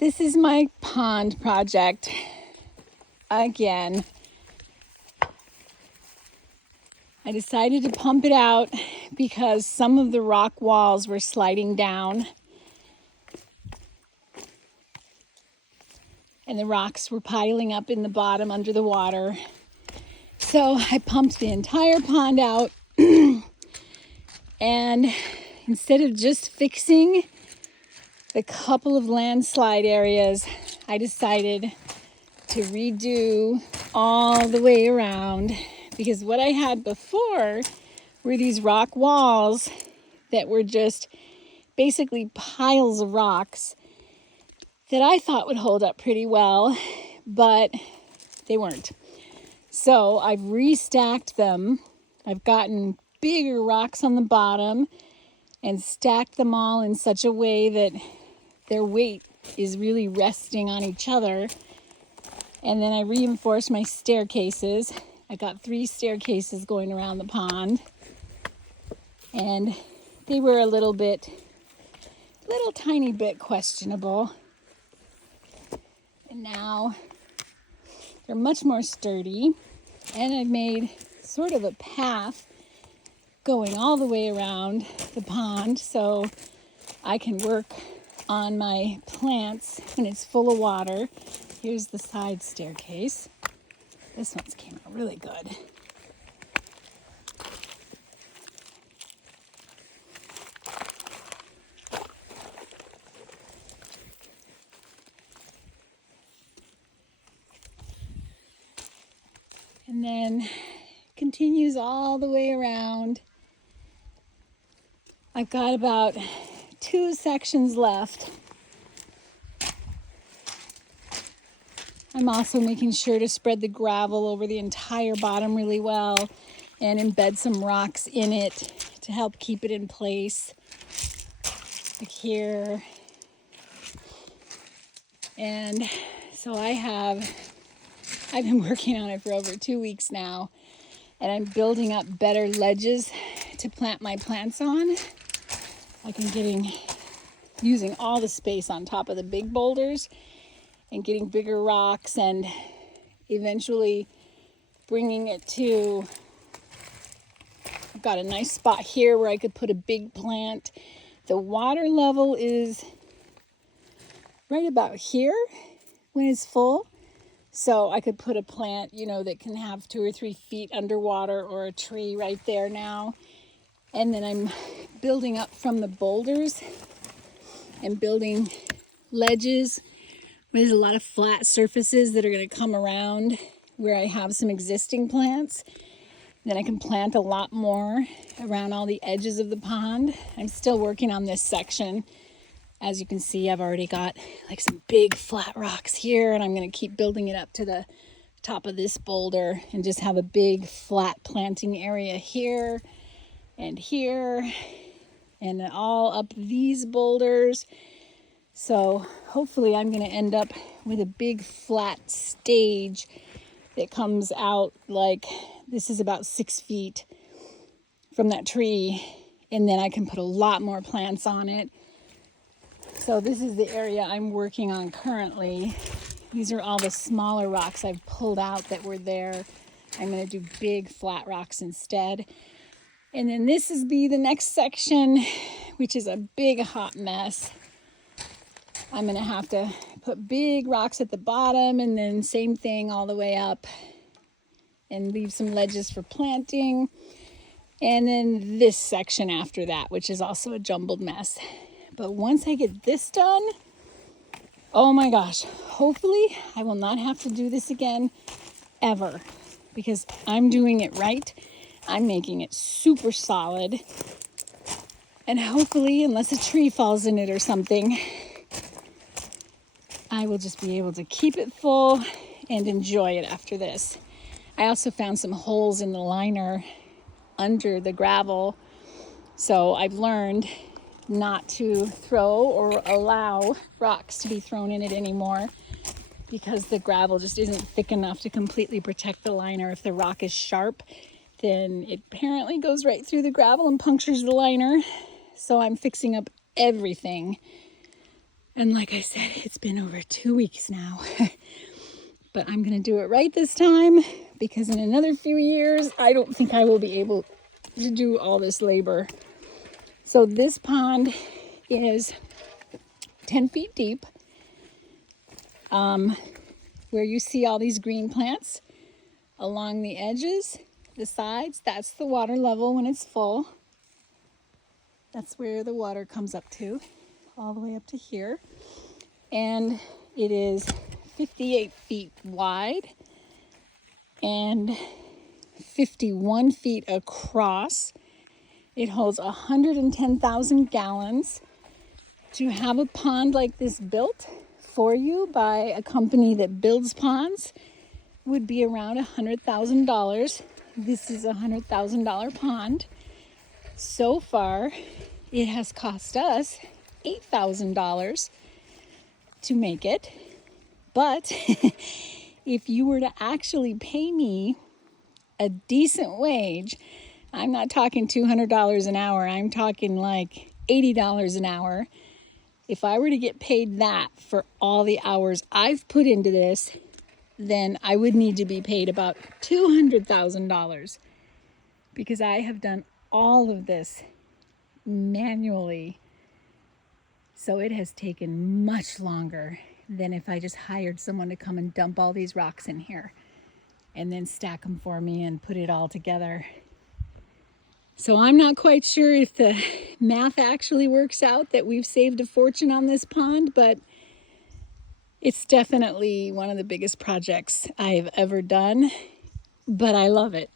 This is my pond project again. I decided to pump it out because some of the rock walls were sliding down and the rocks were piling up in the bottom under the water. So I pumped the entire pond out and instead of just fixing the couple of landslide areas, I decided to redo all the way around, because what I had before were these rock walls that were just basically piles of rocks that I thought would hold up pretty well, but they weren't. So I've restacked them. I've gotten bigger rocks on the bottom and stacked them all in such a way that their weight is really resting on each other. And then I reinforced my staircases. I got 3 staircases going around the pond. And they were a little tiny bit questionable. And now they're much more sturdy. And I've made sort of a path going all the way around the pond so I can work on my plants when it's full of water. Here's the side staircase. This one's came out really good. And then continues all the way around. I've got about 2 sections left. I'm also making sure to spread the gravel over the entire bottom really well and embed some rocks in it to help keep it in place. Like here. And so I've been working on it for over 2 weeks now, and I'm building up better ledges to plant my plants on. Like I'm using all the space on top of the big boulders and getting bigger rocks and eventually bringing it to, I've got a nice spot here where I could put a big plant. The water level is right about here when it's full. So I could put a plant, that can have 2 or 3 feet underwater, or a tree right there now. And then I'm building up from the boulders and building ledges where there's a lot of flat surfaces that are going to come around where I have some existing plants. Then I can plant a lot more around all the edges of the pond. I'm still working on this section. As you can see, I've already got like some big flat rocks here, and I'm going to keep building it up to the top of this boulder and just have a big flat planting area here and here and all up these boulders. So hopefully I'm going to end up with a big flat stage that comes out like this is about 6 feet from that tree, and then I can put a lot more plants on it. So this is the area I'm working on currently. These are all the smaller rocks I've pulled out that were there. I'm going to do big flat rocks instead. And then this is the next section, which is a big hot mess. I'm going to have to put big rocks at the bottom and then same thing all the way up and leave some ledges for planting. And then this section after that, which is also a jumbled mess. But once I get this done, oh my gosh, hopefully I will not have to do this again ever, because I'm doing it right. I'm making it super solid. And hopefully, unless a tree falls in it or something, I will just be able to keep it full and enjoy it after this. I also found some holes in the liner under the gravel. So I've learned not to throw or allow rocks to be thrown in it anymore, because the gravel just isn't thick enough to completely protect the liner. If the rock is sharp, then it apparently goes right through the gravel and punctures the liner. So I'm fixing up everything And like I said, it's been over 2 weeks now. But I'm going to do it right this time because in another few years, I don't think I will be able to do all this labor. So this pond is 10 feet deep, where you see all these green plants along the edges, the sides. That's the water level when it's full. That's where the water comes up to, all the way up to here. And it is 58 feet wide and 51 feet across. It holds 110,000 gallons. To have a pond like this built for you by a company that builds ponds would be around $100,000. This is a $100,000 pond. So far, it has cost us $8,000 to make it. But if you were to actually pay me a decent wage, I'm not talking $200 an hour, I'm talking like $80 an hour. If I were to get paid that for all the hours I've put into this, then I would need to be paid about $200,000 because I have done all of this manually. So it has taken much longer than if I just hired someone to come and dump all these rocks in here and then stack them for me and put it all together. So I'm not quite sure if the math actually works out that we've saved a fortune on this pond, but it's definitely one of the biggest projects I've ever done, but I love it.